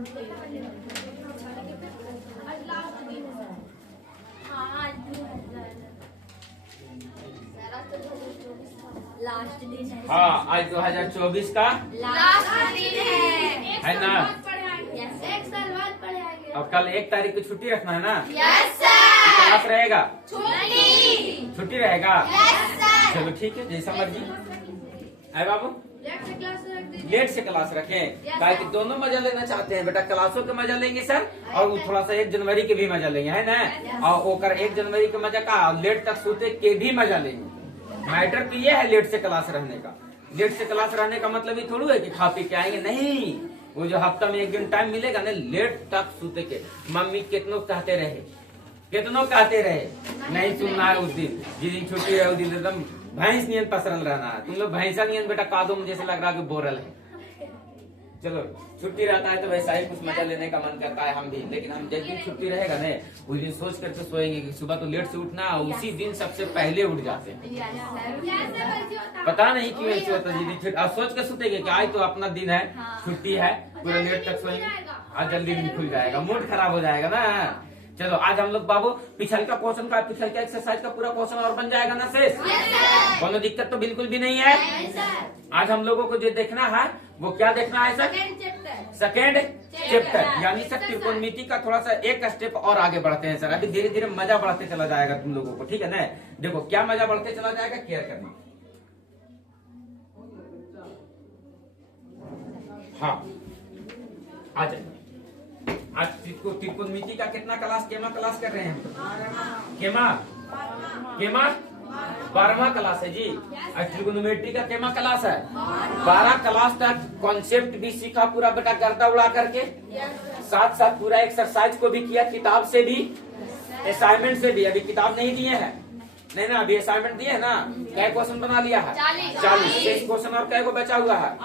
Last दिन है। हाँ, आज 2024 का लास्ट दिन है ना। एक साल बाद पढ़ाएंगे। अब कल 1 तारीख को छुट्टी रखना है ना। Yes sir. क्लास रहेगा, छुट्टी। छुट्टी रहेगा। Yes sir. चलो ठीक है, जैसा मर्जी। आए बाबू, लेट से क्लास रखें, ताकि कि दोनों मजा लेना चाहते हैं बेटा। क्लासों के मजा लेंगे सर, और थोड़ा सा 1 जनवरी के भी मजा लेंगे, है ना। और ओकर 1 जनवरी के मजा का, लेट तक सोते के भी मजा लेंगे। मैटर तो ये है लेट से क्लास रहने का। लेट से क्लास रहने का मतलब ये थोड़ी है कि खा पी के आएंगे, नहीं। वो जो हफ्ता में 1 दिन टाइम मिलेगा ना, लेट तक सोते के। मम्मी कितनों कहते रहे, नहीं सुनना है उस दिन। जिस दिन छुट्टी है उस दिन एकदम भैंस नियन पसरल रहना है। तुम लोग भैंसा नियन बेटा कादो में जैसे लग रहा है कि बोरल है। चलो, छुट्टी रहता है तो वैसा ही कुछ मजा लेने का मन करता है हम भी। लेकिन हम जिस दिन छुट्टी रहेगा ना, उस दिन सोच करके सोएंगे कि सुबह तो लेट से उठना, उसी दिन सबसे पहले उठ जाते हैं। पता नहीं क्यों ऐसे होता है। आप सोच कर सोचेंगे कि आज तो अपना दिन है, छुट्टी है, पूरा लेट तक सोएंगे, आज जल्दी दिन खुल जाएगा, मूड खराब हो जाएगा ना। चलो, आज हम लोग बाबू पिछल का क्वेश्चन का, पिछल का एक्सरसाइज का पूरा क्वेश्चन और बन जाएगा ना शेष। कोनो दिक्कत तो बिल्कुल भी नहीं है। आज हम लोगों को जो देखना है वो क्या देखना है सर? सेकेंड चैप्टर, यानी सर त्रिकोणमिति का थोड़ा सा 1 स्टेप और आगे बढ़ते हैं सर। अभी धीरे धीरे मजा बढ़ते चला जाएगा तुम लोगों को, ठीक है ना। देखो क्या मजा बढ़ते चला जाएगा, केयर करना। हाँ, आ जाइए। आज त्रिकोणमिति का कितना क्लास, केमा क्लास कर रहे हैं हम? केमा 12वां क्लास है जी। आज त्रिकोणमिति का केमा क्लास है? 12 क्लास तक कॉन्सेप्ट भी सीखा पूरा बेटा, गर्दा उड़ा करके। साथ साथ पूरा एक्सरसाइज को भी किया, किताब से भी, असाइनमेंट से भी। अभी किताब नहीं दिए हैं, नहीं ना, अभी असाइनमेंट दिए है ना। क्या क्वेश्चन बना लिया है? 40। 6 क्वेश्चन और क्या को बचा हुआ है?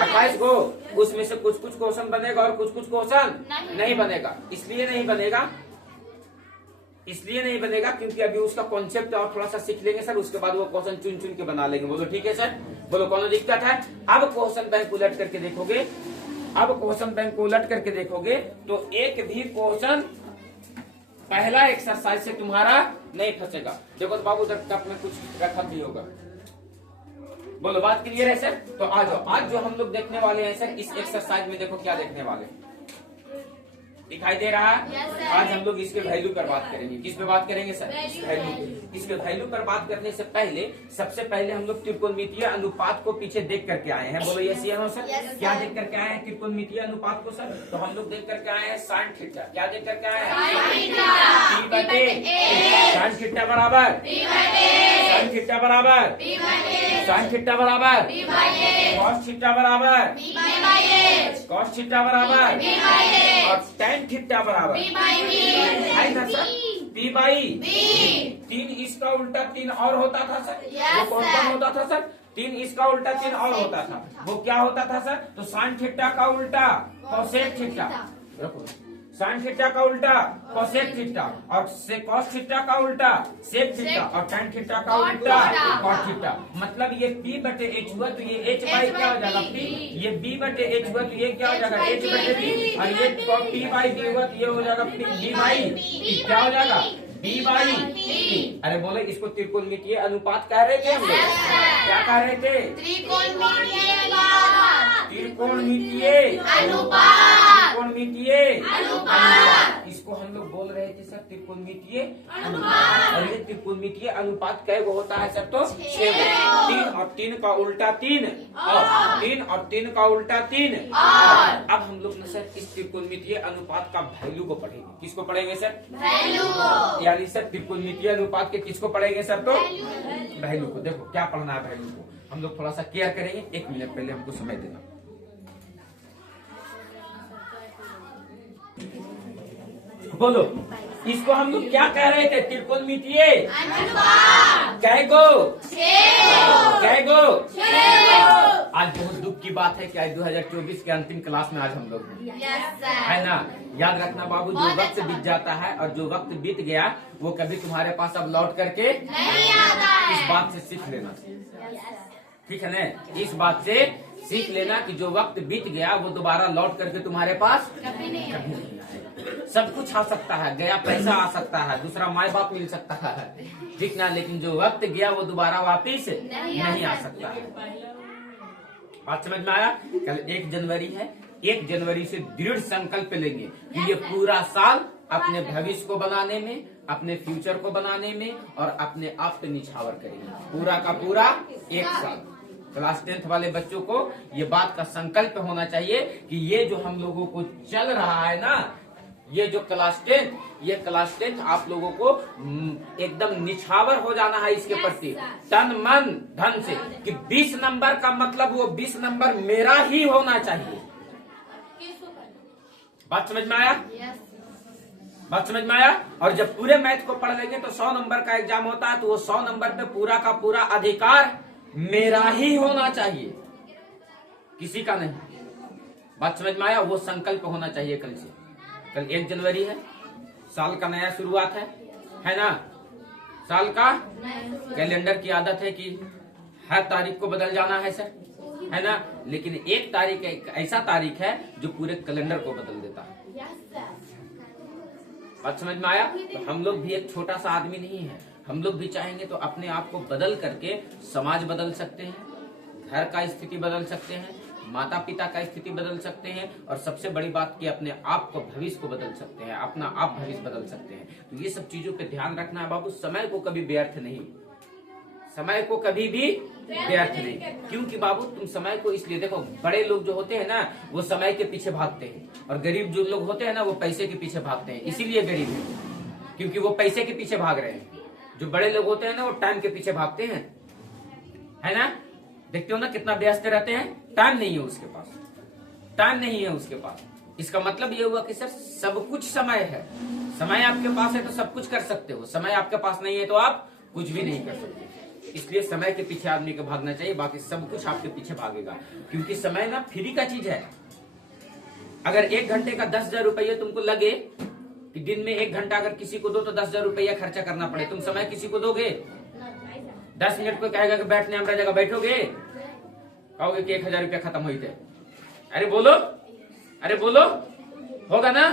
28 को। उसमें से कुछ कुछ क्वेश्चन बनेगा और कुछ कुछ क्वेश्चन नहीं बनेगा। इसलिए नहीं बनेगा क्योंकि अभी उसका कॉन्सेप्ट और थोड़ा सा सीख लेंगे सर। उसके बाद वो क्वेश्चन चुन चुन के बना लेंगे। बोलो ठीक है सर? बोलो कौन दिक्कत है? अब क्वेश्चन बैंक उलट करके देखोगे, तो एक भी क्वेश्चन पहला एक्सरसाइज से तुम्हारा नहीं फंसेगा। देखो तो बाबू, कप में कुछ रखा भी होगा। बोलो बात क्लियर है सर? तो आ जाओ। आज जो हम लोग देखने वाले हैं सर, इस एक्सरसाइज में देखो क्या देखने वाले हैं। दिखाई दे रहा है? आज हम लोग इसके वैल्यू पर बात करेंगे। किस पे बात करेंगे सर? वैल्यू। इसके वैल्यू पर बात करने से पहले सबसे पहले हम लोग त्रिकोणमितीय अनुपात को पीछे देख करके आए हैं। बोलो यस या नो सर? क्या देख करके आए हैं त्रिकोणमितीय अनुपात को सर? तो हम लोग देख करके आए हैं साइन थीटा। क्या देख करके आए हैं? साइन थीटा बराबर, साइन थीटा बराबर, साइन थीटा बराबर, कॉस थीटा बराबर, कॉस थीटा बराबर, और tan थीटा बराबर है ना सर? P बाई 3 इसका उल्टा 3 और होता था सर। वो कौन कौन होता था सर? 3 इसका उल्टा 3 और होता था। वो क्या होता था सर? तो साइन थीटा का उल्टा कोसेक थीटा, साइन थीटा का उल्टा कोसेक थीटा, और कॉस थीटा का उल्टा सेक थीटा, और tan थीटा का उल्टा कॉस थीटा। मतलब ये P बटे H हुआ तो ये H बाई क्या हो जाएगा? P। ये B बटे H हुआ तो ये क्या हो जाएगा? H बटे B। और ये P बाई B हुआ तो ये हो जाएगा B बाई P। क्या हो जाएगा? B by P। अरे बोले इसको त्रिकोणमितीय अनुपात कह रहे थे हम लोग। क्या कह रहे थे? त्रिकोणमितीय अनुपात। इसको हम लोग बोल रहे थे सर त्रिकोणमितीय अनुपात। और ये त्रिकोणमितीय अनुपात कै गो होता है सर? तो 6 गो। 3 और 3 का उल्टा 3, और 3 और 3 का उल्टा 3। अब हम लोग न सर इस त्रिकोणमितीय अनुपात का वैल्यू को पढ़ेंगे। किसको पढ़ेंगे सर? वैल्यू को। यानी सर त्रिकोणमितीय अनुपात के किसको पढ़ेंगे सर? तो वैल्यू को। देखो क्या पढ़ना है वैल्यू को, हम लोग थोड़ा सा केयर करेंगे। 1 मिनट पहले हमको समय देना। बोलो इसको हम लोग क्या कह रहे थे? त्रिकोणमितीय अनुपात। कै गो? 6 गो। आज बहुत दुख की बात है कि आज 2024 के अंतिम क्लास में आज हम लोग है ना। याद रखना बाबू, जो वक्त बीत जाता है और जो वक्त बीत गया वो कभी तुम्हारे पास अब लौट करके नहीं आता है। इस बात से सीख लेना, ठीक है ना? इस बात से सीख लेना कि जो वक्त बीत गया वो दोबारा लौट करके तुम्हारे पास कभी नहीं कभी नहीं आएगा। सब कुछ आ सकता है, गया पैसा आ सकता है, दूसरा माँ बाप मिल सकता है, ठीक ना, लेकिन जो वक्त गया वो दोबारा वापिस नहीं आ सकता है। बात समझ में आया? कल 1 जनवरी है, 1 जनवरी से दृढ़ संकल्प लेंगे कि ये पूरा साल अपने भविष्य को बनाने में, अपने फ्यूचर को बनाने में और अपने आप पे निछावर करेंगे। पूरा का पूरा 1 साल। क्लास 10th वाले बच्चों को ये बात का संकल्प होना चाहिए कि ये जो हम लोगों को चल रहा है ना, ये जो क्लास 10th आप लोगों को एकदम निछावर हो जाना है इसके प्रति, तन मन धन से, कि 20 नंबर का मतलब वो 20 नंबर मेरा ही होना चाहिए। बात समझ में आया? बात समझ में आया? और जब पूरे मैथ को पढ़ लेंगे तो 100 नंबर का एग्जाम होता है, तो वो 100 नंबर पे पूरा का पूरा अधिकार मेरा ही होना चाहिए, किसी का नहीं। बात समझ में आया? वो संकल्प होना चाहिए कल से। कल 1 जनवरी है, साल का नया शुरुआत है ना? साल का कैलेंडर की आदत है कि हर तारीख को बदल जाना है सर, है ना? लेकिन 1 तारीख एक ऐसा तारीख है जो पूरे कैलेंडर को बदल देता है। बात समझ में आया? तो हम लोग भी एक छोटा सा आदमी नहीं है, हम लोग भी चाहेंगे तो अपने आप को बदल करके समाज बदल सकते हैं, घर का स्थिति बदल सकते हैं, माता पिता का स्थिति बदल सकते हैं, और सबसे बड़ी बात कि अपने आप को, भविष्य को बदल सकते हैं, अपना आप भविष्य बदल सकते हैं। तो ये सब चीजों पे ध्यान रखना है बाबू। समय को कभी व्यर्थ नहीं, समय को कभी भी व्यर्थ नहीं। क्योंकि बाबू तुम समय को इसलिए देखो, बड़े लोग जो होते हैं ना वो समय के पीछे भागते हैं, और गरीब जो लोग होते हैं ना वो पैसे के पीछे भागते हैं। इसीलिए गरीब है, क्योंकि वो पैसे के पीछे भाग रहे हैं। जो बड़े लोग होते हैं ना वो टाइम के पीछे भागते हैं, है ना? देखते हो ना कितना व्यस्त रहते हैं, टाइम नहीं है उसके पास, टाइम नहीं है उसके पास। इसका मतलब ये हुआ कि सर सब कुछ समय है, समय आपके पास है तो सब कुछ कर सकते हो, समय आपके पास नहीं है तो आप कुछ भी नहीं कर सकते। इसलिए समय के पीछे आदमी को भागना चाहिए, बाकी सब कुछ आपके पीछे भागेगा। क्योंकि समय ना फ्री का चीज है। अगर 1 घंटे का 10,000 रुपया तुमको लगे कि दिन में 1 घंटा अगर किसी को दो तो 10,000 रुपया खर्चा करना पड़े, तुम समय किसी को दोगे? 10 मिनट को कहेगा कि बैठने हमारा जगह बैठोगे? कहोगे कि 1,000 रुपया खत्म हुई थे। अरे बोलो, अरे बोलो, होगा ना?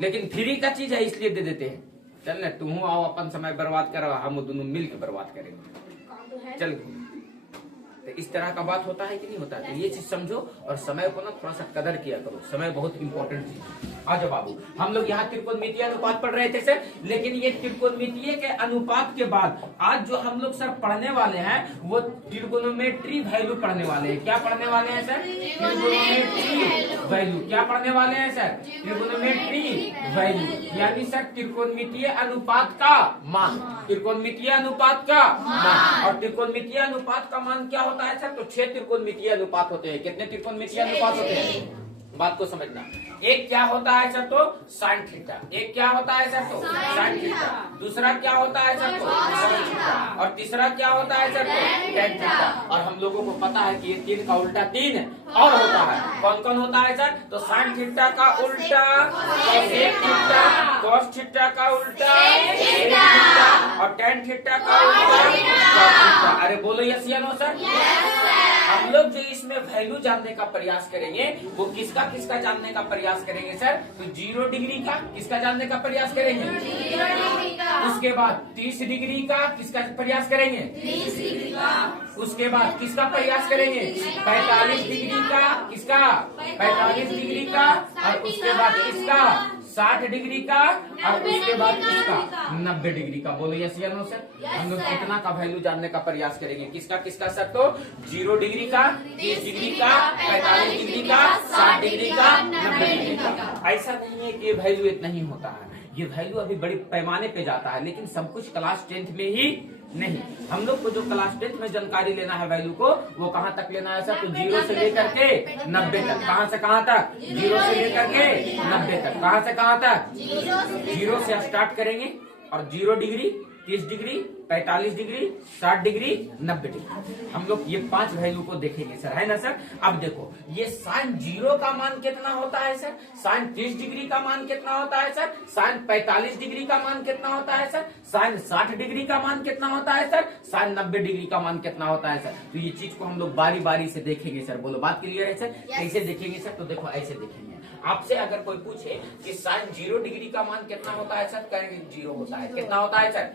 लेकिन फ्री का चीज है इसलिए दे देते हैं। चल ना तुम आओ, अपन समय बर्बाद करो, हम दोनों मिलकर बर्बाद करेंगे। चल, तो इस तरह का बात होता है कि नहीं होता है? तो ये चीज समझो और समय को ना थोड़ा सा कदर किया करो। समय बहुत इंपॉर्टेंट चीज है। आजो बाबू, हम लोग यहाँ त्रिकोणमितीय अनुपात पढ़ रहे थे सर, लेकिन ये त्रिकोणमितीय के अनुपात के बाद आज जो हम लोग सर पढ़ने वाले हैं वो ट्रिगोनोमेट्री वैल्यू पढ़ने वाले हैं। क्या पढ़ने वाले हैं सर? Trigonometry value. क्या पढ़ने वाले हैं सर? ट्रिगोनोमेट्री वैल्यू, यानी सर त्रिकोणमितीय अनुपात का मान, त्रिकोणमितीय अनुपात का मान। और त्रिकोणमितीय अनुपात का मान क्या होता है सर? तो 6 त्रिकोणमितीय अनुपात होते हैं। कितने त्रिकोणमितीय अनुपात होते हैं? बात को समझना। एक क्या होता है सर? तो साइन थीटा। एक क्या होता है सर? तो साइन थीटा। दूसरा क्या होता है सर? तो कॉस थीटा। और तीसरा क्या होता है सर? तो टेन थीटा। और हम लोगों को पता है कि ये 3 का उल्टा 3 और होता है। कौन कौन होता है सर? तो साइन थीटा का उल्टा कोसेक थीटा, कॉस थीटा का उल्टा सेक थीटा, और टेन थीटा का उल्टा कॉस थीटा। अरे बोलो यस या नो सर? हम लोग जो इसमें वैल्यू जानने का प्रयास करेंगे वो किसका किसका जानने का प्रयास करेंगे सर? तो 0 डिग्री का किसका जानने का प्रयास करेंगे? 0 डिग्री का। उसके बाद 30 डिग्री का किसका प्रयास करेंगे? 30 डिग्री का। उसके बाद किसका प्रयास करेंगे? 45 डिग्री का। किसका? 45 डिग्री का। और उसके बाद किसका? 60 डिग्री का। और उसके बाद किसका? 90 डिग्री का। बोलो यस या नो सर? हम लोग कितना का वैल्यू जानने का प्रयास करेंगे? किसका किसका सर? तो 0 डिग्री का, 30 डिग्री का, 45 डिग्री का, 60 डिग्री का, 90 डिग्री का। ऐसा नहीं है कि ये वैल्यू इतना ही होता है, ये वैल्यू अभी बड़े पैमाने पे जाता है, लेकिन सब कुछ क्लास 10th में ही नहीं। हम लोग को जो क्लास 10th में जानकारी लेना है वैल्यू को, वो कहाँ तक लेना है सर? तो 0 से लेकर के 90 तक। कहाँ से कहाँ तक? 0 से लेकर के 90 तक। कहाँ से कहाँ तक? 0 से स्टार्ट करेंगे और 0 degree, 30 degree, 45 degree, 60 degree, 90 degree. हम लोग ये 5 वैल्यू को देखेंगे सर, है ना सर। अब देखो ये साइन 0 का मान कितना होता है सर, साइन 30 डिग्री का मान कितना होता है सर, साइन 45 डिग्री का मान कितना होता है सर, साइन 60 डिग्री का मान कितना होता है सर, साइन 90 डिग्री का मान कितना होता है सर। तो ये चीज को हम लोग बारी बारी से देखेंगे सर। बोलो बात क्लियर है सर। कैसे देखेंगे सर, तो देखो ऐसे देखेंगे। आपसे अगर कोई पूछे कि साइन 0 डिग्री का मान कितना होता है सर, कहेंगे 0 होता है। कितना होता है सर,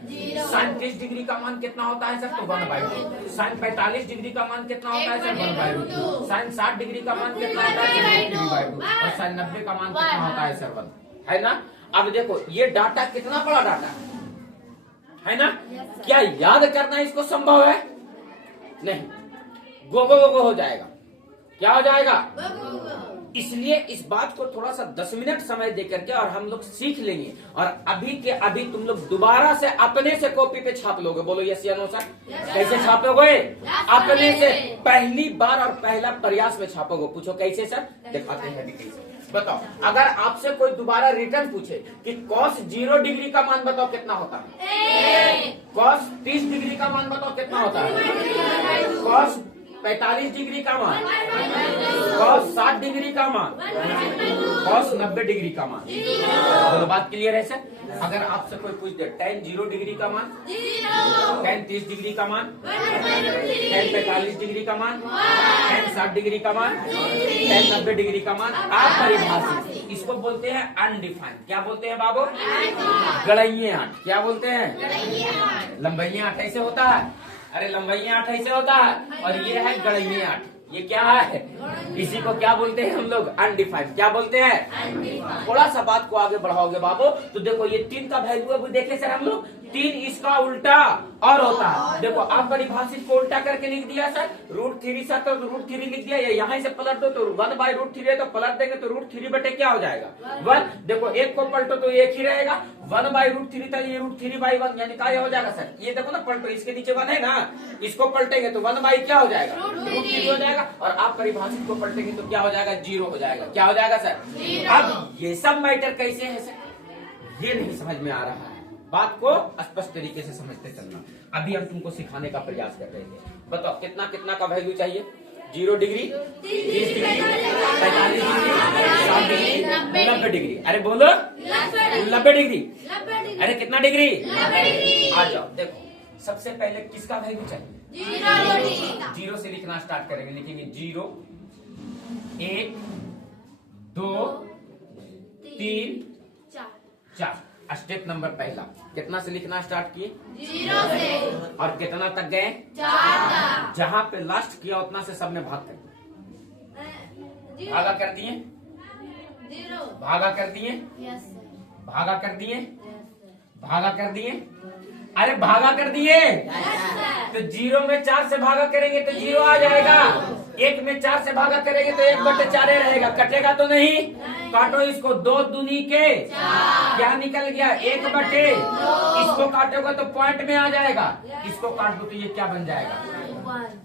साइन 30 डिग्री का मान कितना होता है सर, तो 1/2। साइन 45 डिग्री का मान कितना होता है सर, 1/2। साइन 60 डिग्री का मान कितना होता है सर, 3/2। और साइन 90 का मान कितना होता है सर, 1, है ना। अब देखो ये डाटा कितना बड़ा डाटा है ना, क्या याद करना इसको संभव है? नहीं, गो गो गो गो हो जाएगा। क्या हो जाएगा? इसलिए इस बात को थोड़ा सा 10 मिनट समय दे करके और हम लोग सीख लेंगे, और अभी के अभी तुम लोग दोबारा से अपने से कॉपी पे छाप लोगे। बोलो यस या नो सर। कैसे छापोगे? अपने से पहली बार और पहला प्रयास में छापोगे। पूछो कैसे सर, दिखाते हैं कैसे। बताओ, अगर आपसे कोई दोबारा रिटर्न पूछे कि कॉस 0 डिग्री का मान बताओ कितना होता है, कॉस 30 डिग्री का मान बताओ कितना होता है, कॉस 45 डिग्री का मान, कॉस 60 डिग्री का मान, कॉस 90 डिग्री का मान। तो बात क्लियर है सर। अगर आपसे कोई पूछ दे tan 0 डिग्री का मान, tan 30 डिग्री का मान, tan 45 डिग्री का मान, tan 60 डिग्री का मान, tan 90 डिग्री का मान, अपरिभाषित, इसको बोलते हैं अनडिफाइंड। क्या बोलते हैं बाबू? गड़इये आठ। क्या बोलते हैं? लंबइये आठ ऐसे होता है। अरे लंबइये आठ ऐसे होता है, और ये है गड़इये आठ। ये क्या है? इसी को क्या बोलते हैं हम लोग? अनडिफाइंड। क्या बोलते हैं? थोड़ा सा बात को आगे बढ़ाओगे बाबू तो देखो ये 3 का वैल्यू अभी देखे सर हम लोग। 3 इसका उल्टा और होता है। देखो आप परिभाषित को उल्टा करके लिख दिया सर, √3 सर तो √3 लिख दिया। यहाँ से पलट दो तो 1/√3 है, तो पलट देंगे तो √3 बटे क्या हो जाएगा? 1। देखो एक को पलटो तो एक ही रहेगा, 1/√3 था, ये √3/1 यानी क्या हो जाएगा सर? ये देखो ना पलटो, इसके नीचे 1 है ना, इसको पलटेंगे तो 1/ क्या हो जाएगा? √3 हो जाएगा। और आप परिभाषित को पलटेंगे तो क्या हो जाएगा? 0 हो जाएगा। क्या हो जाएगा सर? अब ये सब मैटर कैसे है सर, ये नहीं समझ में आ रहा है। बात को स्पष्ट तरीके से समझते चलना। अभी हम तुमको सिखाने का प्रयास कर रहे थे। बताओ कितना कितना का वैल्यू चाहिए? 0 degree, 30 degree, 45 degree, 60 degree, 90 degree. अरे बोलो 90 डिग्री। अरे कितना डिग्री? आ जाओ। देखो सबसे पहले किसका वैल्यू चाहिए? 0 से लिखना स्टार्ट करेंगे। लिखेंगे 0, 1, 2, 3, 4। स्टेप नंबर पहला कितना से लिखना स्टार्ट किए? 0 से। और कितना तक गए? 4। जहां पे लास्ट किया उतना से सब में भाग कर भागा कर दिए, 0 भागा कर दिए, यस भागा कर दिए, सर। भागा कर दिए। अरे भागा कर दिए तो 0 में 4 से भागा करेंगे तो 0 आ जाएगा। 1 में 4 से भागा करेंगे तो 1/4 रहेगा। कटेगा तो नहीं? काटो इसको। 2 दूनी के क्या निकल गया? 1/2। इसको काटोगे तो पॉइंट में आ जाएगा। इसको काट दो तो ये क्या बन जाएगा?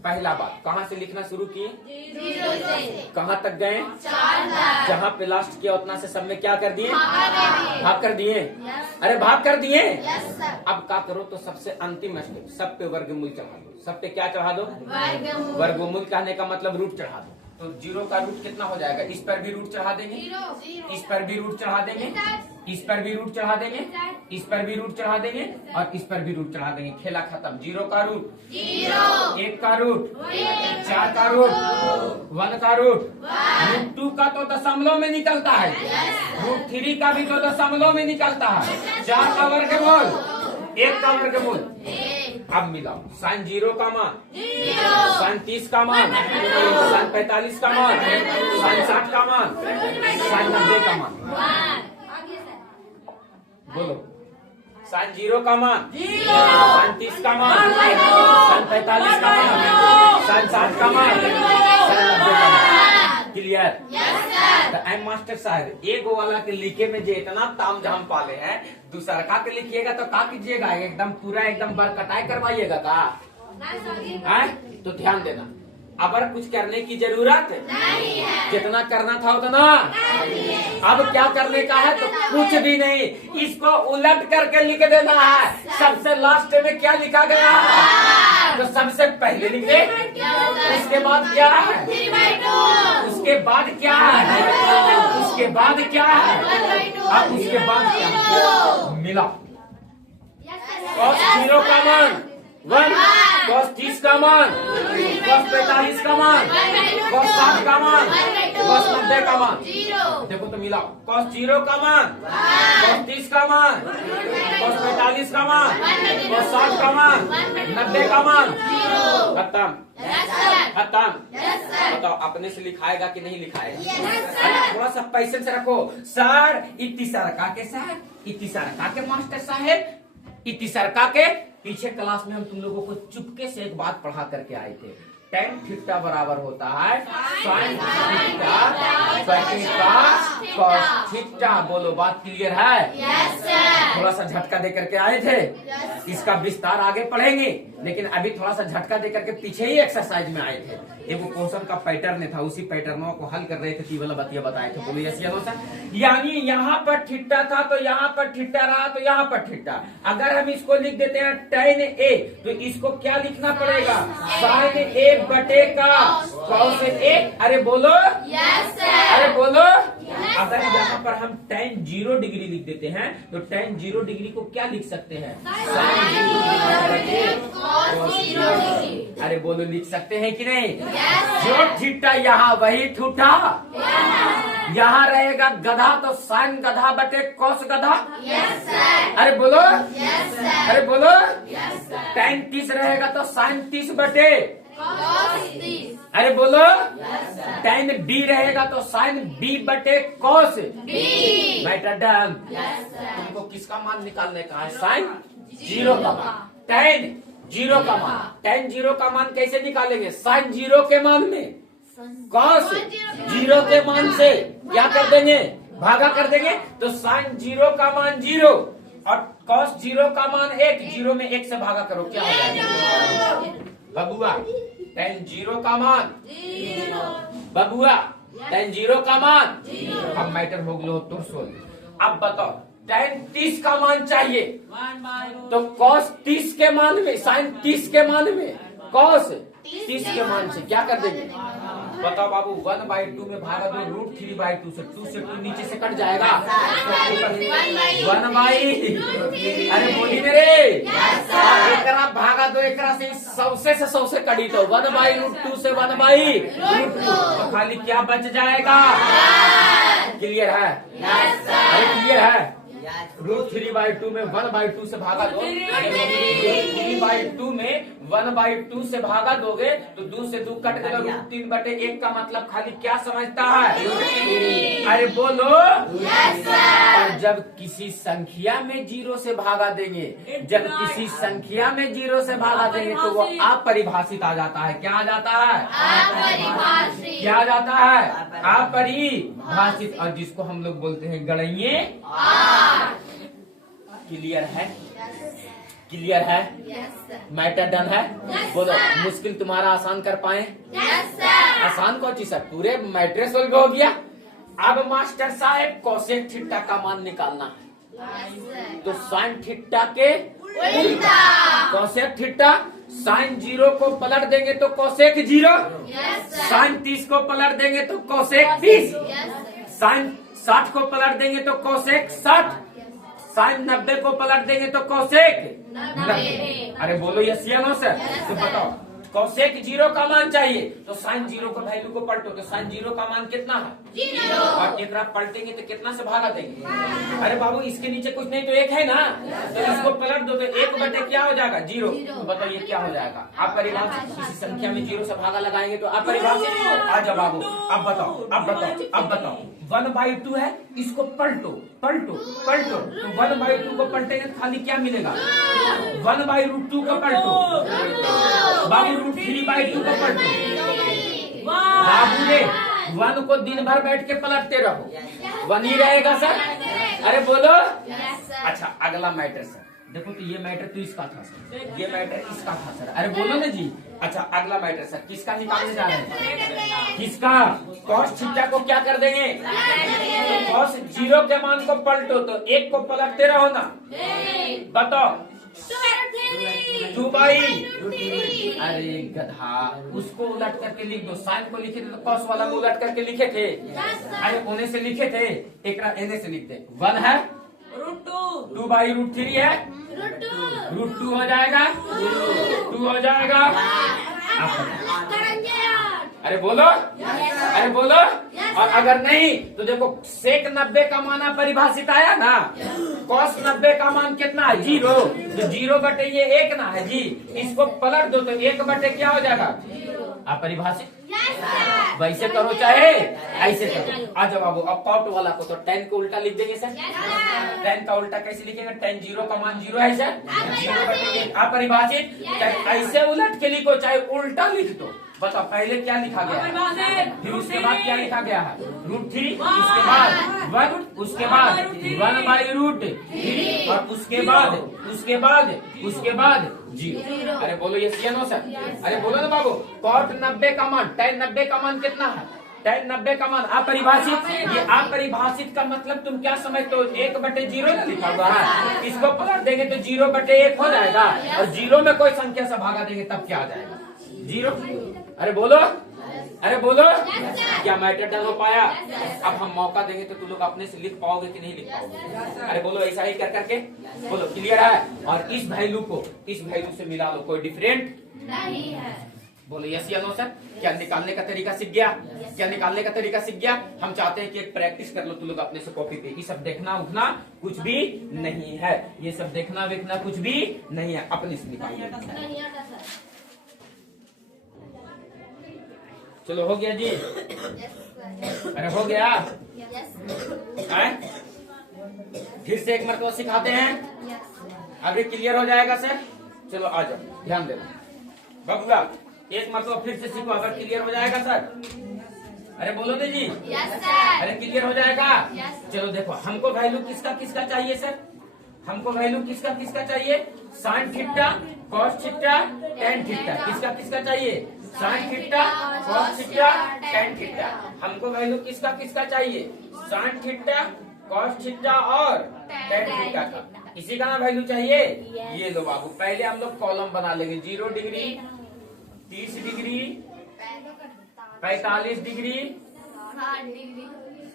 पहला बात कहाँ से लिखना शुरू किए? 0 से। कहाँ तक गए? 4। जहाँ पे लास्ट किया उतना से सब में क्या कर दिए? भागा भाग कर दिए। यस अरे भाग कर दिए। Yes sir. अब क्या करो तो सबसे अंतिम स्टेप, सब पे वर्गमूल चढ़ा दो। सब पे क्या चढ़ा दो? वर्गमूल। वर्गमूल कहने का मतलब रूट चढ़ा दो। तो 0 का रूट कितना हो जाएगा? इस पर भी रूट चढ़ा देंगे, 0 इस पर भी रूट चढ़ा देंगे, इस पर भी रूट चढ़ा देंगे, इस पर भी रूट चढ़ा देंगे, और इस पर भी रूट चढ़ा देंगे। खेला खत्म। 0 का रूट 0, 1 का रूट 4 का रूट 1 का रूट 2 का तो दशमलव में निकलता है, √3 का भी तो दशमलव में निकलता है। 4 का वर्गमूल 1 का वर्गमूल। अब मिलाओ। साइन 0 का मान, साइन 30 का मान, साइन 45 का मान, साइन 60 का मान, साइन 90 का मान। बोलो साइन 0 का मान, साइन 30 का मान, साइन 45 का मान, साइन 60 का मान, साइन 90 का मान। क्लियर? तो आई मास्टर साहब एगो वाला के लिखे में जो इतना ताम झाम पाले हैं, दूसरा का के लिखिएगा तो का कीजिएगा? एकदम पूरा एकदम बरकटाई करवाइएगा का? तो ध्यान देना, अब कुछ करने की जरूरत नहीं है। जितना करना था उतना अब क्या करने का है, तो कुछ भी नहीं, इसको उलट करके लिख देना है। सबसे लास्ट में क्या लिखा गया है, तो सबसे पहले लिखे, उसके बाद क्या है, 3/2 उसके बाद क्या है, उसके बाद क्या है, 1/2 अब उसके बाद क्या है? मिला cos 0 का मान 1, cos 30 का मान, cos 45 का मान, cos 60 का मान, cos 90 का मान। 0 देखो तो मिला, cos 0 का मान, cos 30 का मान, cos 45 का मान, cos 60 का मान, 90 का मान। खत्म खत्म। बताओ अपने से लिखाएगा कि नहीं लिखाएगा? अरे थोड़ा सा पैसे से रखो। सर इतिसरका के सर, इतिसरका के मास्टर साहेब, इतिसरका के पीछे क्लास में हम तुम लोगों को चुपके से एक बात पढ़ा करके आए थे। tan थीटा बराबर होता है sin थीटा बटे cos थीटा। बोलो बात क्लियर है? Yes sir. थोड़ा सा झटका दे करके आए थे, इसका विस्तार आगे पढ़ेंगे, लेकिन अभी थोड़ा सा झटका दे करके पीछे ही एक्सरसाइज में आए थे। एक वो क्वेश्चन का पैटर्न था, उसी पैटर्नों को हल कर रहे थे, ती वाला बतिया बताए थे। बोलो यस या नो सर? यानी यहाँ पर थीटा था तो यहाँ पर थीटा रहा तो यहाँ पर थीटा। अगर हम इसको लिख देते हैं tan a, तो इसको क्या लिखना पड़ेगा, sin a बटे का cos a। अरे बोलो यस सर। अरे बोलो। अगर यहाँ पर हम tan 0 डिग्री लिख देते हैं तो tan 0 डिग्री को क्या लिख सकते हैं, sin 0 बटे cos 0 डिग्री। अरे बोलो लिख सकते हैं कि नहीं? यस जो थीटा यहाँ वही ठूठा, यहाँ रहेगा गधा तो साइन गधा बटे कॉस गधा। Yes sir. अरे बोलो यस सर। अरे बोलो। Yes sir. tan 30 रहेगा तो साइन 30 बटे, cos 30। अरे बोलो। tan b रहेगा तो साइन b बटे cos B। Matter done. Yes sir. तुमको किसका मान निकालने का है, साइन 0 का मान, tan 0 का मान। tan 0 का मान कैसे निकालेंगे, साइन 0 के मान में कॉस 0 के मान से क्या कर देंगे, भागा कर देंगे, तो साइन 0 का मान 0 और कॉस 0 का मान 1, 0 में 1 से भागा करो, क्या हो जाएगा बबुआ, tan 0 का मान 0। बबुआ, tan 0 का मान। अब मैटर हो गलो तुम सोल। अब बताओ tan 30 का मान चाहिए तो cos 30 के मान में, sin 30 के मान में cos 30 के मान से क्या कर देंगे, बताओ बाबू। 1/2 में भागा दो √3/2 से, 2 से 2 नीचे से कट जाएगा, 1/, अरे बोली मेरे एकरा भागा दो, एकरा से 100 से कड़ी तो 1/√2 से 1/√2 तो खाली क्या बच जाएगा, क्लियर है? अरे क्लियर है? √3/2 में 1/2 से भागा दो, 3/2 में 1/2 से भागा दोगे तो 2 से 2 कट देगा, √3/1 का मतलब खाली क्या समझता है, अरे बोलो। और जब किसी संख्या में 0 से भागा देंगे, जब किसी संख्या में 0 से भागा देंगे तो वो अपरिभाषित आ जाता है, क्या आ जाता है, अपरिभाषित। क्या आ जाता है, अपरिभाषित। और जिसको हम लोग बोलते हैं गणिये। क्लियर है? क्लियर है? Yes sir. मैटर डन है? Yes, बोलो sir. मुश्किल तुम्हारा आसान कर पाए? Yes sir. आसान कौन चीज है, पूरे मैट्रिक्स सोल्व हो गया। अब मास्टर साहब कोसेक थीटा का मान निकालना है, यस सर। तो साइन थीटा के उल्टा। कोसेक थीटा, साइन 0 को पलट देंगे तो कोसेक 0, यस सर। साइन 30 को पलट देंगे तो कोसेक 30, यस सर। साइन 60 को पलट देंगे तो कोसेक 60, साइन 90 को पलट देंगे तो कोसेक 90। अरे बोलो यस या नो सर? तो बताओ कोसेक 0 का मान चाहिए तो साइन 0 को वैल्यू को पलटो, तो साइन 0 का मान कितना है, 0। और एक पलटेंगे तो कितना से भागा देंगे, अरे बाबू इसके नीचे कुछ नहीं तो 1 है ना, तो इसको पलट दो तो 1 बटे क्या हो जाएगा, 0। तो बताओ ये क्या हो जाएगा, आप परिभाषित। किसी संख्या में 0 से भागा लगाएंगे तो आप परिभाषित आ जाओ बाबू। अब बताओ अब बताओ अब बताओ 1/2 है, इसको पलटो पलटो पलटो, तो 1/2 को पलटेंगे तो खाली क्या मिलेगा, 1/√2 को पलटो बाबू, √3/2 को पलटो बाबू रे। 1 को दिन भर बैठ के पलटते रहो, 1 ही रहेगा सर। अरे बोलो। Yes sir. अच्छा अगला मैटर सर, देखो तो ये मैटर तो इसका था सर, ये मैटर इसका था सर। अरे बोलो ना जी। अच्छा अगला मैटर सर किसका निकालने जा रहे हैं? किसका? कॉस थीटा को क्या कर देंगे? कॉस जीरो के मान को पलटो तो एक को पलटते रहो ना। बताओ 2/। अरे गधा, उसको उलट करके लिख दो। साइन को लिखे थे तो कॉस वाला को उलट करके लिखे थे। अरे ओने से लिखे थे, एक एने से लिख दे। 1 है √2/√3 है, √2 हो जाएगा, 2 हो जाएगा। अरे बोलो, अरे बोलो। और अगर नहीं तो देखो सेक 90 का मान परिभाषित आया ना। कॉस 90 का मान कितना है? 0। तो 0 बटे ये 1 ना है जी। इसको पलट दो तो 1 बटे क्या हो जाएगा? अपरिभाषित। वैसे करो चाहे ऐसे करो। आ जाओ बाबू। अब कॉट वाला को तो 10 को उल्टा लिख देंगे सर। 10 का उल्टा कैसे लिखेंगे? 10 0 का मान 0 है सर। 0 बटे अपरिभाषित। चाहे ऐसे उलट के लिखो चाहे उल्टा लिख दो। बताओ पहले क्या लिखा गया है, फिर उसके बाद क्या लिखा गया है? √3, उसके बाद 1, उसके बाद 1/√3 और उसके बाद 0। अरे बोलो ये सी नो सर। अरे बोलो ना बाबू। कॉट 90 का मान, tan 90 का मान कितना है? tan 90 का मान अपरिभाषित। ये अपरिभाषित का मतलब तुम क्या समझते हो? 1/0 ना लिखा हुआ है। इसको पलट देंगे तो 0/1 हो जाएगा और 0 में कोई संख्या से भागा देंगे तब क्या आ जाएगा? 0। अरे बोलो, अरे बोलो। क्या मैटर डन हो पाया? अब हम मौका देंगे तो तुम लोग अपने से लिख पाओगे कि नहीं लिख पाओगे? अरे बोलो ऐसा ही कर करके बोलो। क्लियर है? और इस वैल्यू को इस वैल्यू से मिला लो, कोई डिफरेंट नहीं है। बोलो यस या नो सर। क्या निकालने का तरीका सीख गया? क्या निकालने का तरीका सीख गया? हम चाहते हैं कि एक प्रैक्टिस कर लो तुम लोग अपने से कॉपी पे। ये सब देखना उठना कुछ भी नहीं है, ये सब देखना वेखना कुछ भी नहीं है, अपने से निकालिए। चलो हो गया जी। अरे हो गया है? फिर से एक मरतबा सिखाते हैं, अभी क्लियर हो जाएगा सर। चलो आ जाओ, ध्यान देना बबुआ। एक मरतबा फिर से सीखो, अगर क्लियर हो जाएगा सर। अरे बोलो दे जी। अरे क्लियर हो जाएगा। चलो देखो, हमको वैल्यू किसका किसका चाहिए सर? हमको वैल्यू किसका किसका चाहिए? Sine theta, cos theta, tan theta. किसका किसका चाहिए? Sine theta, cos theta, tan theta. हमको वैल्यू किसका किसका चाहिए? साइन थीटा, कॉस थीटा और टेन थीटा का। इसी का ना वैल्यू चाहिए। ये लो बाबू, पहले हम लोग कॉलम बना लेंगे। 0 degree, 30 degree, 45 degree,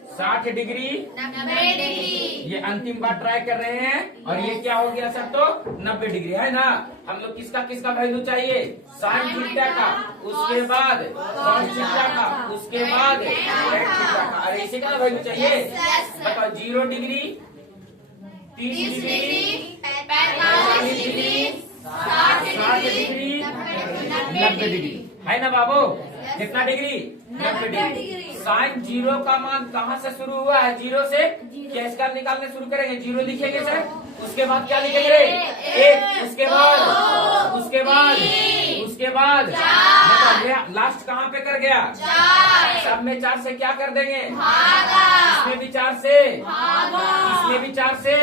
60 degree, 90 degree. ये अंतिम बार ट्राई कर रहे हैं। और ये क्या हो गया सर? तो 90 डिग्री है ना। हम लोग किसका किसका वैल्यू चाहिए? साइन थीटा का, उसके बाद कॉस थीटा का, उसके बाद टेन थीटा का। अरे इसी का वैल्यू चाहिए। बताओ 0 degree, 30 degree, 45 degree, 60 degree, 90 degree है ना बाबू? कितना डिग्री? 90 डिग्री। साइन 0 का मान कहाँ से शुरू हुआ है? 0 से। क्या इसका निकालने शुरू करेंगे? 0 लिखेंगे सर। उसके बाद क्या लिखेंगे? 1। उसके बाद मतलब लास्ट कहाँ पे कर गया? सब में 4 से क्या कर देंगे? इसमें भी 4 से, इसमें भी 4 से,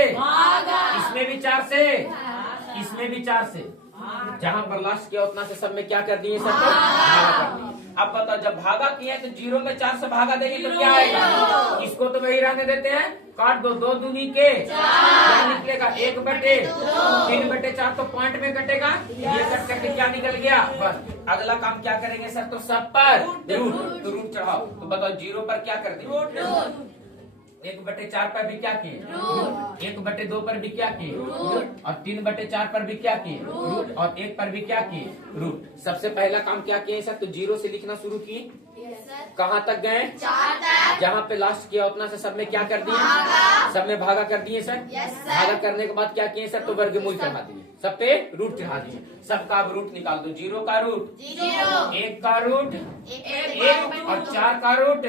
इसमें भी 4 से, इसमें भी 4 से। जहाँ पर लास्ट किया उतना से सब में क्या कर दिए सर? भागा कर दिए। अब बताओ, जब भागा किया तो 0 में 4 से भागा देंगे तो क्या आएगा? इसको तो वही रहने देते हैं। काट दो, 2 दूनी के क्या निकलेगा? 1/3/4 तो पॉइंट में कटेगा। ये कट करके क्या निकल गया? बस अगला काम क्या करेंगे सर? तो सब पर रूट, तो रूट चढ़ाओ। तो बताओ 0 पर क्या कर देंगे? 1/4 पर भी क्या किए? 1/2 पर भी क्या किए? और 3/4 पर भी क्या किए? रूट। और 1 पर भी क्या किए? रूट। सबसे पहला काम क्या किए सर? तो 0 से लिखना शुरू किए। कहाँ तक गए? जहाँ पे लास्ट किया उतना से सब में क्या कर दिए? सब में भागा कर दिए सर। भागा करने के बाद क्या किए सर? तो वर्गमूल चढ़ा दिए, सब पे रूट चढ़ा दिए। सबका अब रूट निकाल दो। 0 का रूट 1 का रूट 1 और 4 का रूट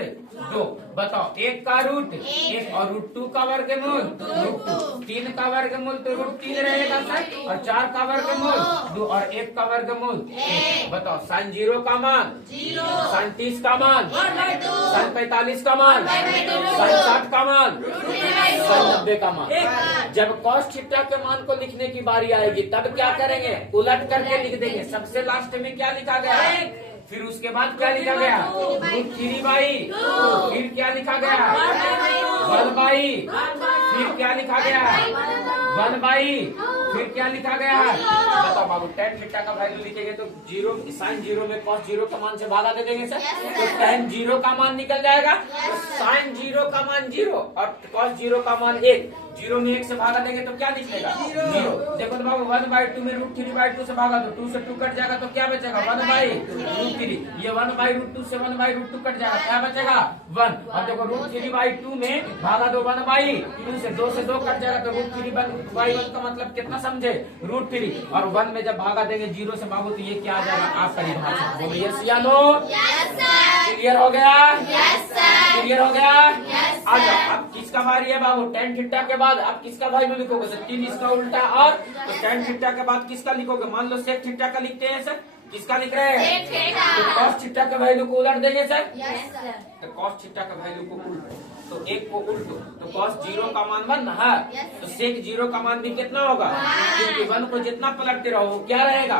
2। बताओ 1 का रूट 1 और √2 का वर्गमूल √2। 3 का वर्गमूल तो √3 रहेगा सर। और 4 का वर्गमूल 2 और 1 का वर्गमूल 1। बताओ साइन 0 का मान 0, साइन 30 30 का मान, साइन 45 का मान, साइन 60 का मान, साइन 90 का मान। जब cos थीटा के मान को लिखने की बारी आएगी तब क्या करेंगे, उलट करके लिख देंगे। सबसे लास्ट में क्या लिखा गया है, फिर उसके बाद क्या लिखा गया, √3/2। फिर क्या लिखा गया, 1/, फिर क्या लिखा गया, 1/, फिर क्या लिखा गया है, बताओ बाबू। tan थीटा का वैल्यू लिखेंगे तो 0 साइन 0 में cos 0 का मान से भागा दे देंगे सर, तो tan 0 का मान निकल जाएगा। तो साइन 0 का मान 0 और cos 0 का मान 1, 0 में 1 से भागा देंगे तो क्या निकलेगा, 0। देखो तो बाबू 1/2 में √3/2 से भागा दो, 2 से 2 कट जाएगा तो क्या बचेगा, 1/√3। ये 1/√2 से 1/√2 कट जाएगा, क्या बचेगा, 1। और देखो √3/2 में भागा दो 1/2 से, 2 से 2 कट जाएगा तो √3/1 का मतलब कितना समझे, √3। और 1 में जब भागा देंगे 0 से बाबू तो ये क्या आ जाएगा, आपका परिभाषा। बोलो यस या नो, क्लियर हो गया, क्लियर हो गया। आ जाओ अब किसका बारी है बाबू, tan थीटा के बाद अब किसका वैल्यू लिखोगे सर, 3 इसका उल्टा। और तो tan थीटा के बाद किसका लिखोगे, मान लो sec थीटा का लिखते हैं सर, किसका लिख रहे हैं, तो cos थीटा का वैल्यू को उलट देंगे सर। तो cos थीटा का वैल्यू को उल्टो, तो 1 को उल्टो तो cos 0 का मान 1 है, तो sec 0 का मान भी कितना होगा, क्योंकि 1 को जितना पलटते रहो वो क्या रहेगा,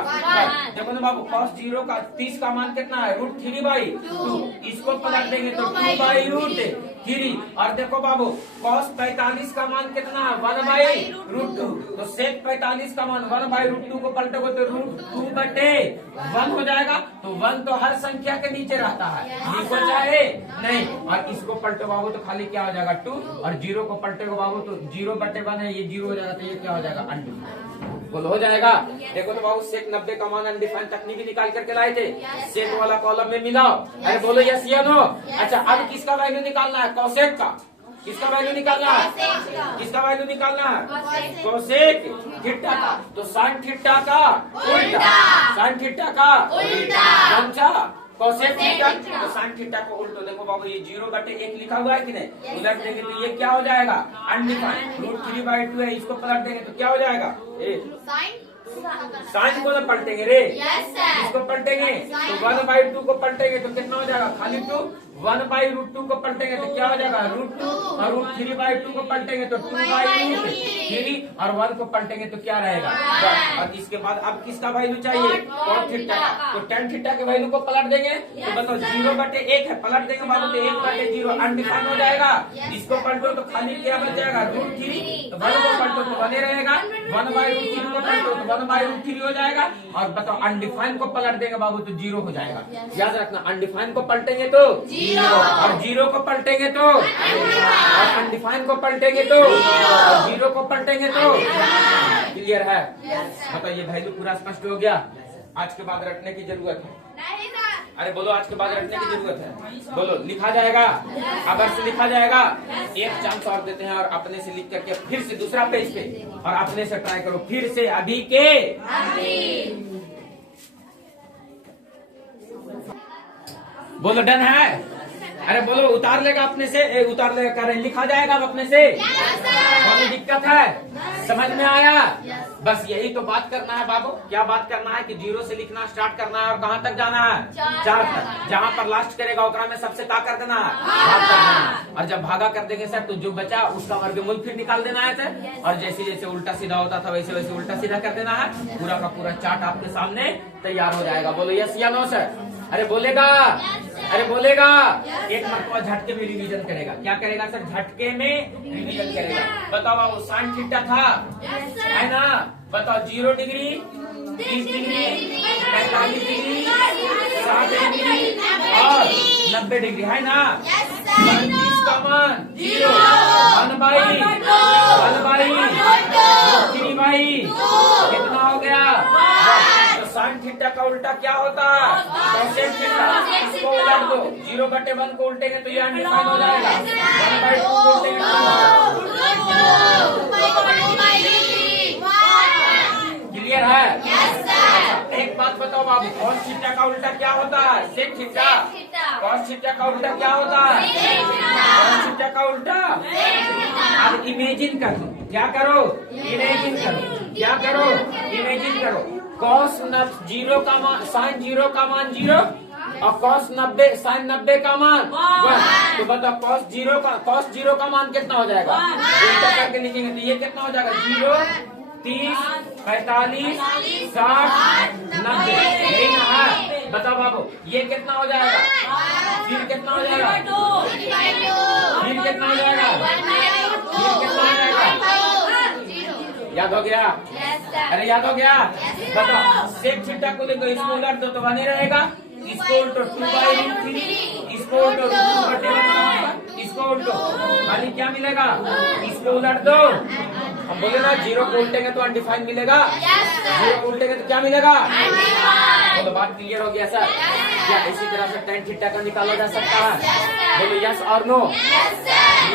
देखो ना बाबू cos 0 का 30 का मान कितना है, √3/2। इसको पलट देंगे तो 2/√3। और देखो बाबू cos 45 का मान कितना है, 1/√2। तो sec 45 का मान 1/√2 को पलटोगे तो √2/1 हो जाएगा। तो 1 तो हर संख्या के नीचे रहता है, लिखो चाहे नहीं। और इसको पलटो बाबू तो खाली क्या हो जाएगा, 2। और 0 को पलटेगा बाबू तो 0/1 है, ये 0 हो जाएगा तो ये क्या हो जाएगा, अनडिफाइंड। बोलो हो जाएगा। देखो तो बाबू sec 90 का मान अनडिफाइंड तकनीकी निकाल करके लाए थे, sec वाला कॉलम में मिलाओ। अरे बोलो यस या नो। अच्छा अब किसका वैल्यू निकालना है, cosec का। किसका वैल्यू निकालना है, किसका वैल्यू निकालना है, cosec थीटा का। तो sin थीटा का उल्टा, sin थीटा का उल्टा, समझा, cosec थीटा तो sin थीटा को उल्टो। देखो बाबू ये 0/1 लिखा हुआ है कि नहीं, उलट देंगे तो ये क्या हो जाएगा, अनडिफाइंड। √3/2 है, इसको पलट देंगे तो क्या हो जाएगा, साइन को ना पलटेंगे रे, इसको पलटेंगे तो 1/2 को पलटेंगे तो कितना हो जाएगा, खाली 2। 1/√2 को पलटेंगे तो क्या हो जाएगा, √2। और √3/2 को पलटेंगे तो 2/√3। और 1 को पलटेंगे तो क्या रहेगा। और इसके बाद अब किसका वैल्यू चाहिए, cos थीटा का। तो tan थीटा के वैल्यू को पलट देंगे तो बताओ 0/1 है, पलट देंगे बाबू तो 1/0 अनडिफाइंड हो जाएगा। इसको पलटो तो खाली क्या बच जाएगा, √3। तो 1 को पलटो तो 1 रहेगा, 1/√3 को पलटो तो 1/√3 हो जाएगा। और बताओ अनडिफाइंड को पलट देंगे बाबू तो 0 हो जाएगा। याद रखना, अनडिफाइंड को पलटेंगे तो 0, और 0 को पलटेंगे तो, और अनडिफाइंड को पलटेंगे तो, और 0 को पलटेंगे तो। क्लियर है, बताओ ये वैल्यू पूरा स्पष्ट हो गया। आज के बाद रटने की जरूरत है, अरे बोलो आज के बाद रटने की जरूरत है, बोलो लिखा जाएगा, अगर से लिखा जाएगा। एक चांस और देते हैं और अपने से लिख करके फिर से दूसरा पेज पे और अपने से ट्राई करो फिर से, अभी के बोलो डन है। अरे बोलो उतार लेगा अपने से, उतार लेगा कह रहे लिखा जाएगा अब अपने से, कोई दिक्कत है, समझ में आया। बस यही तो बात करना है बाबू, क्या बात करना है कि 0 से लिखना स्टार्ट करना है और कहाँ तक जाना है, 4 तक। जहाँ पर लास्ट करेगा उतना में सबसे का कर देना है, भाग कर देना है। और जब भागा कर देंगे सर तो जो बचा उसका वर्गमूल फिर निकाल देना है सर। और जैसे जैसे उल्टा सीधा होता था वैसे वैसे उल्टा सीधा कर देना है। पूरा का पूरा चार्ट आपके सामने तैयार हो जाएगा। बोलो यस या नो सर। अरे बोलेगा, अरे बोलेगा। एक मरतबा झटके में रिवीजन करेगा, क्या करेगा सर, झटके में रिवीजन करेगा। बताओ बाबू साइन थीटा था, है ना, बताओ 0 डिग्री, 30 डिग्री, 45 डिग्री, 60 डिग्री और 90 डिग्री, है ना। 30 का मान 0, 1/3/, कितना हो गया। तो साइन थीटा का उल्टा क्या होता है, cosec थीटा। इसको उलट दो, 0/1 को उल्टेंगे तो ये अनडिफाइंड हो जाएगा, 1/2 को उल्टेंगे तो। क्लियर है। एक बात बताओ बाबू, cos थीटा का उल्टा क्या होता है, sec थीटा। cos थीटा का उल्टा क्या होता है, cos थीटा का उल्टा। अब इमेजिन करो, क्या करो, इमेजिन करो, क्या करो, इमेजिन करो। cos 0 का मान, sin 0 का मान 0, और cos 90 sin 90 का मान 1। तो बताओ cos 0 का मान कितना हो जाएगा? उल्टा करके लिखेंगे तो ये कितना हो जाएगा? 0, 30, 45, 60, 90। यही ना है? बताओ बाबू ये कितना हो जाएगा? फिर कितना हो जाएगा? फिर कितना हो जाएगा? फिर कितना हो जाएगा? याद हो गया? अरे याद हो गया? बताओ सेक थीटा को देखो, इसको उलट दो तो बने रहेगा। इसको उल्टो 2/√3, इसको उल्टो इसको उल्टो खाली क्या मिलेगा? इसको उलट दो। हम बोले ना 0 को उल्टेंगे तो अनडिफाइंड मिलेगा, 0 को उल्टेंगे तो क्या मिलेगा? तो बात क्लियर हो गया सर? क्या इसी तरह से tan थीटा का निकाला जा सकता है? बोलो यस और नो?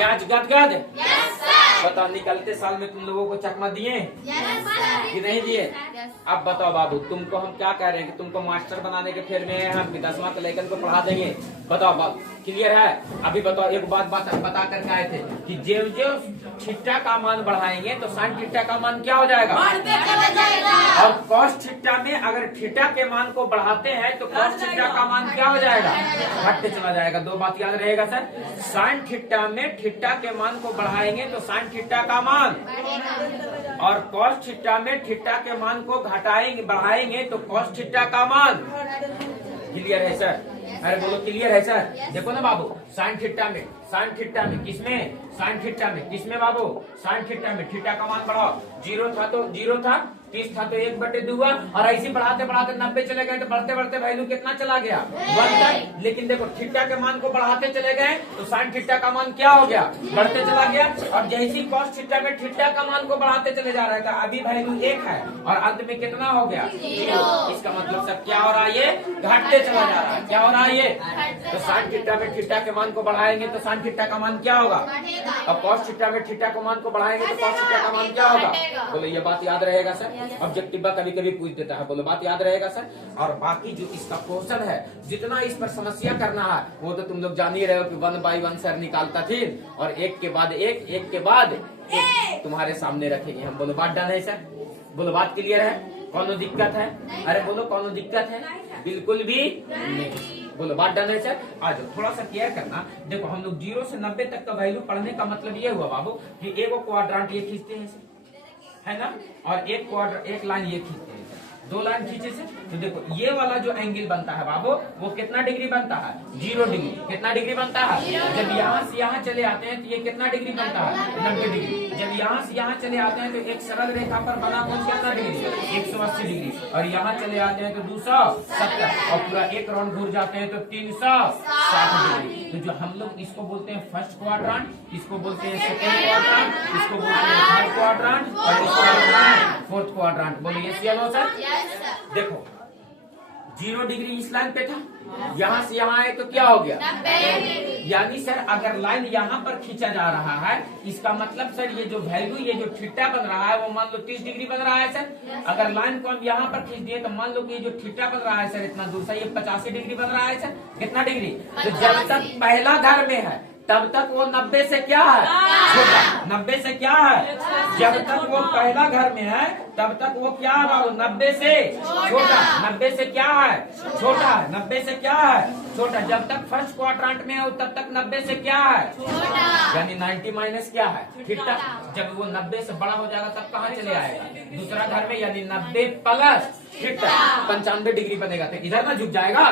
आज गद बताओ निकलते साल में तुम लोगों को चकमा दिए कि नहीं दिए? अब बताओ बाबू तुमको हम क्या कह रहे हैं कि तुमको मास्टर बनाने के फेर में है, हम 10वां के लेकर को पढ़ा देंगे। बताओ बात क्लियर है? अभी बताओ एक बात बता करके आए थे कि जो थीटा का मान बढ़ाएंगे तो sin थीटा का मान क्या हो जाएगा? और cos थीटा में अगर थीटा के मान को बढ़ाते हैं तो cos थीटा का मान क्या हो जाएगा? घटते चला जाएगा। दो बात याद रहेगा सर। sin थीटा में थीटा के मान को बढ़ाएंगे तो sin थीटा का मान, और cos थीटा में थीटा के मान को घटाएंगे बढ़ाएंगे तो cos थीटा का मान। क्लियर है सर? अरे बोलो क्लियर है सर? देखो ना बाबू sin थीटा में किसमें बाबू? sin थीटा में थीटा का मान बढ़ाओ। 0 था तो 0 था, 30 था तो 1/2 हुआ, और ऐसे बढ़ाते बढ़ाते 90 चले गए तो बढ़ते बढ़ते वैल्यू कितना चला गया? 1 तक। लेकिन देखो थीटा के मान को बढ़ाते चले गए तो sin थीटा का मान क्या हो गया? बढ़ते चला गया। और जैसी cos थीटा में थीटा का मान को बढ़ाते चले जा रहा था, अभी वैल्यू 1 है और अंत में कितना हो गया? 0। इसका मतलब सर क्या हो रहा है? ये घटते चला जा रहा है। क्या हो रहा है? ये तो sin थीटा में थीटा के मान को बढ़ाएंगे तो sin थीटा का मान क्या होगा? और cos थीटा में थीटा के मान को बढ़ाएंगे तो cos थीटा का मान क्या होगा? बोलो ये बात याद रहेगा सर? ऑब्जेक्टिव कभी कभी पूछ देता है, बोलो बात याद रहेगा सर? और बाकी जो इसका क्वेश्चन है, जितना इस पर समस्या करना है वो तो तुम लोग जान ही रहे हो कि 1 by 1 सर निकालता थी और एक के बाद एक तुम्हारे सामने रखेंगे हम। बोलो बात डन है सर? बोलो बात क्लियर है? कौन दिक्कत है? अरे बोलो कौन दिक्कत है? बिल्कुल भी नहीं। बोलो बात डन है सर? आ जाओ थोड़ा सा केयर करना। देखो हम लोग 0 से 90 तक का वैल्यू पढ़ने का मतलब ये हुआ बाबू कि एक क्वाड्रेंट ये खींचते हैं है ना, और एक लाइन ये खींचते हैं, 2 लाइन खींचे से। तो देखो ये वाला जो एंगल बनता है बाबू वो कितना डिग्री बनता है? 0 डिग्री। कितना डिग्री बनता है? जब यहाँ से यहाँ चले आते हैं तो ये कितना डिग्री बनता है? 90 डिग्री। जब यहाँ से यहाँ चले आते हैं तो एक सरल रेखा पर बना कोण कितना डिग्री? 180 डिग्री। और यहाँ चले आते हैं तो 270 और पूरा एक राउंड घूर जाते हैं तो 360 डिग्री। तो जो हम लोग इसको बोलते हैं फर्स्ट क्वाड्रेंट, इसको बोलते हैं सेकेंड क्वाड्रेंट, इसको बोलते हैं थर्ड क्वाड्रेंट और इसको बोलते हैं फोर्थ क्वाड्रेंट। बोलिए यस नो सर? देखो 0 डिग्री इस लाइन पे था, यहाँ से यहाँ आए तो क्या हो गया? यानी सर अगर लाइन यहाँ पर खींचा जा रहा है इसका मतलब सर ये जो वैल्यू ये जो थीटा बन रहा है वो मान लो 30 डिग्री बन रहा है सर। अगर लाइन को हम यहाँ पर खींच दिए तो मान लो कि ये जो थीटा बन रहा है सर इतना दूर से ये 85 डिग्री बन रहा है सर। कितना डिग्री? तो जब तक पहला घर में है तब तक वो 90 से क्या है? छोटा। 90 से क्या है? जब तक वो पहला घर में है तब तक वो क्या है बाबू? 90 से छोटा। 90 से क्या है? छोटा है। 90 से क्या है? छोटा। जब तक फर्स्ट क्वाड्रेंट में है तब तक 90 से क्या है? यानी 90 माइनस क्या है? थीटा। जब वो 90 से बड़ा हो जाएगा तब कहाँ चले आएगा? दूसरा घर में, यानी 90 प्लस थीटा 95 डिग्री बनेगा। तो इधर ना झुक जाएगा?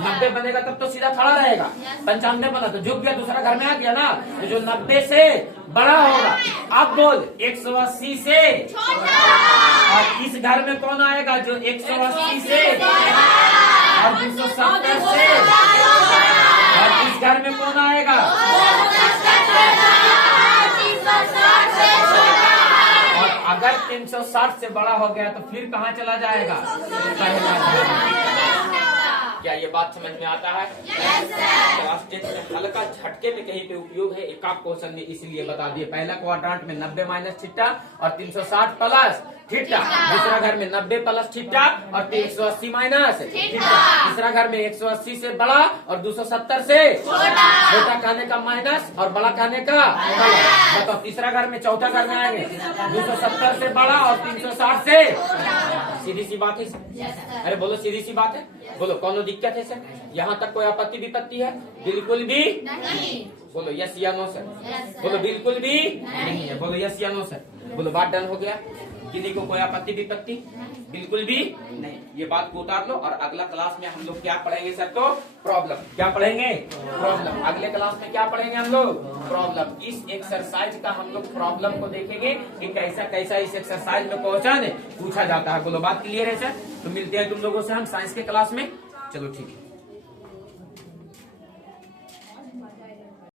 90 बनेगा तब तो सीधा खड़ा रहेगा। 95 बना तो झुक गया, दूसरा घर में आ गया ना। तो जो 90 से बड़ा होगा, अब बोल 180 से, और इस घर में कौन आएगा? जो 180 से और 270 से, और इस घर में कौन आएगा? और अगर 360 से बड़ा हो गया तो फिर कहाँ चला जाएगा? क्या ये बात समझ में आता है? क्लास 10 में हल्का झटके में कहीं पे उपयोग है, एक आप क्वेश्चन में इसलिए बता दिए। पहला क्वाड्रेंट में 90 माइनस थीटा और 360 प्लस थीटा। दूसरा घर में 90 प्लस थीटा और 180 माइनस थीटा। तीसरा घर में 180 से बड़ा और 270 से छोटा कहने का माइनस और बड़ा कहने का बड़ा। बताओ तीसरा घर में, चौथा घर में आएंगे 270 से बड़ा और 360 से। सीधी सी बात है। अरे बोलो सीधी सी बात है। बोलो कौन दिक्कत है सर? यहाँ तक कोई आपत्ति विपत्ति है? बिल्कुल भी नहीं। बोलो यस या नो सर। बोलो बिल्कुल भी नहीं है। बोलो यस या नो सर। बोलो बात डन हो गया। किसी को कोई आपत्ति विपत्ति? बिल्कुल भी नहीं। ये बात को उतार लो और अगला क्लास में हम लोग क्या पढ़ेंगे सर? तो प्रॉब्लम। क्या पढ़ेंगे? प्रॉब्लम। अगले क्लास में क्या पढ़ेंगे हम लोग? प्रॉब्लम। इस एक्सरसाइज का हम लोग प्रॉब्लम को देखेंगे कि कैसा कैसा इस एक्सरसाइज में क्वेश्चन पूछा जाता है। बोलो बात क्लियर है सर? तो मिलते हैं तुम लोगों से हम साइंस के क्लास में। चलो ठीक है।